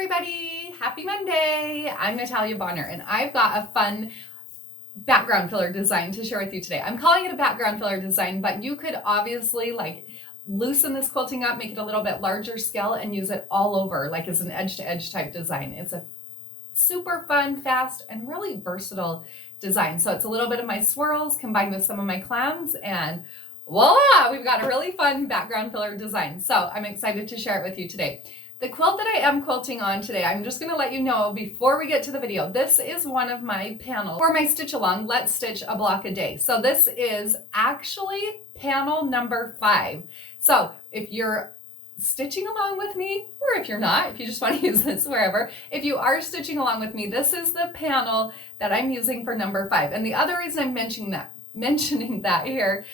everybody, happy Monday. I'm Natalia Bonner and I've got a fun background filler design to share with you today. I'm calling it a background filler design, but you could obviously loosen this quilting up, make it a little bit larger scale and use it all over like as an edge to edge type design. It's a super fun, fast, and really versatile design. So it's a little bit of my swirls combined with some of my clams and voila, we've got a really fun background filler design. So I'm excited to share it with you today. The quilt that I am quilting on today, I'm just going to let you know before we get to the video, this is one of my panels for my stitch along, Let's Stitch a Block a Day. So this is actually panel number 5. So if you're stitching along with me, or if you're not, if you just want to use this wherever, if you are stitching along with me, this is the panel that I'm using for number 5. And the other reason I'm mentioning that here,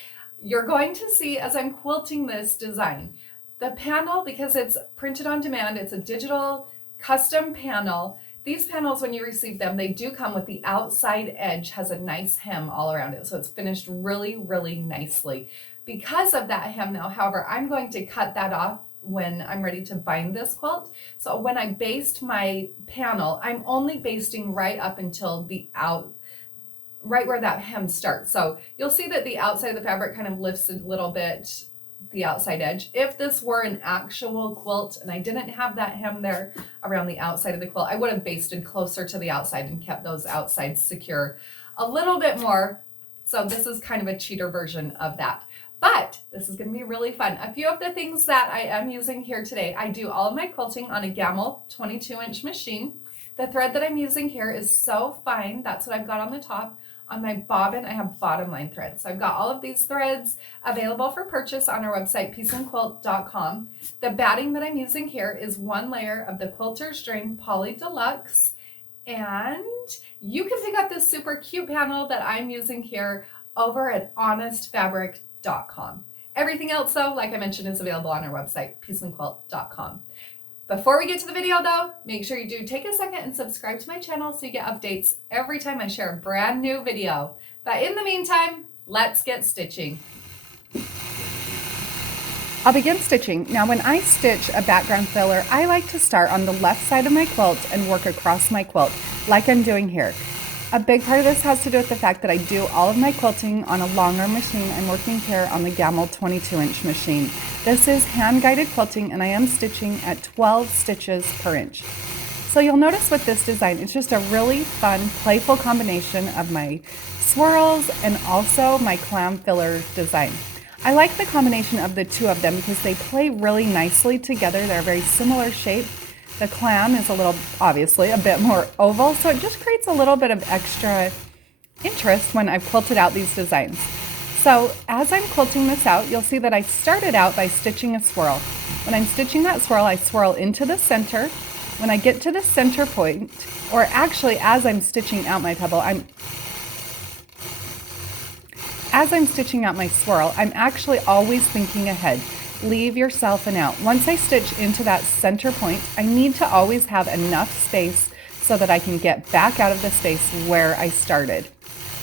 you're going to see as I'm quilting this design, the panel, because it's printed on demand, it's a digital custom panel. These panels, when you receive them, they do come with the outside edge has a nice hem all around it. So it's finished really, really nicely. Because of that hem now, however, I'm going to cut that off when I'm ready to bind this quilt. So when I baste my panel, I'm only basting right up until right where that hem starts. So you'll see that the outside of the fabric kind of lifts a little bit, the outside edge. If this were an actual quilt and I didn't have that hem there around the outside of the quilt, I would have basted closer to the outside and kept those outsides secure a little bit more. So this is kind of a cheater version of that. But this is going to be really fun. A few of the things that I am using here today, I do all of my quilting on a Gamble 22-inch machine. The thread that I'm using here is so fine. That's what I've got on the top. On my bobbin, I have bottom line threads. So I've got all of these threads available for purchase on our website, pieceandquilt.com. The batting that I'm using here is 1 layer of the Quilter's Dream Poly Deluxe. And you can pick up this super cute panel that I'm using here over at honestfabric.com. Everything else, though, like I mentioned, is available on our website, pieceandquilt.com. Before we get to the video though, make sure you do take a second and subscribe to my channel so you get updates every time I share a brand new video. But in the meantime, let's get stitching. I'll begin stitching. Now when I stitch a background filler, I like to start on the left side of my quilt and work across my quilt like I'm doing here. A big part of this has to do with the fact that I do all of my quilting on a long arm machine. I'm working here on the Gamble 22-inch machine. This is hand-guided quilting and I am stitching at 12 stitches per inch. So you'll notice with this design, it's just a really fun, playful combination of my swirls and also my clam filler design. I like the combination of the two of them because they play really nicely together. They're a very similar shape. The clam is obviously a bit more oval, so it just creates a little bit of extra interest when I've quilted out these designs. So as I'm quilting this out, you'll see that I started out by stitching a swirl. When I'm stitching that swirl, I swirl into the center. When I get to the center point, or actually as I'm stitching out my pebble, as I'm stitching out my swirl, I'm actually always thinking ahead. Leave yourself an out. Once I stitch into that center point, I need to always have enough space so that I can get back out of the space where I started.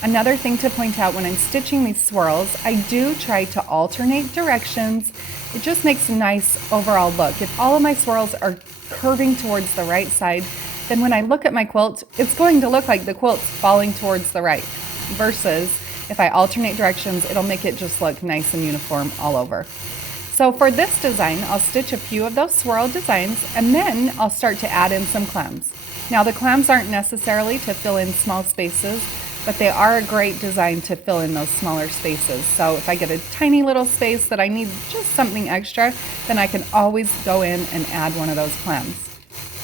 Another thing to point out when I'm stitching these swirls, I do try to alternate directions. It just makes a nice overall look. If all of my swirls are curving towards the right side, then when I look at my quilt, it's going to look like the quilt's falling towards the right, versus if I alternate directions, it'll make it just look nice and uniform all over. So for this design, I'll stitch a few of those swirl designs and then I'll start to add in some clams. Now the clams aren't necessarily to fill in small spaces, but they are a great design to fill in those smaller spaces. So if I get a tiny little space that I need just something extra, then I can always go in and add one of those clams.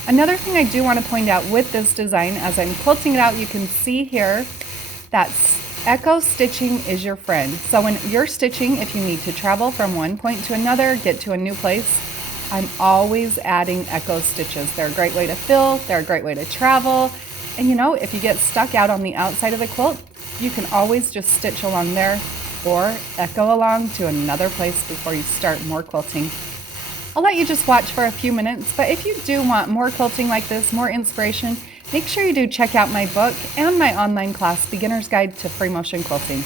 Another thing I do want to point out with this design, as I'm quilting it out, you can see here that echo stitching is your friend. So when you're stitching, if you need to travel from one point to another, get to a new place, I'm always adding echo stitches. They're a great way to fill, they're a great way to travel. And you know, if you get stuck out on the outside of the quilt, you can always just stitch along there or echo along to another place before you start more quilting. I'll let you just watch for a few minutes, but if you do want more quilting like this, more inspiration, make sure you do check out my book and my online class, Beginner's Guide to Free Motion Quilting.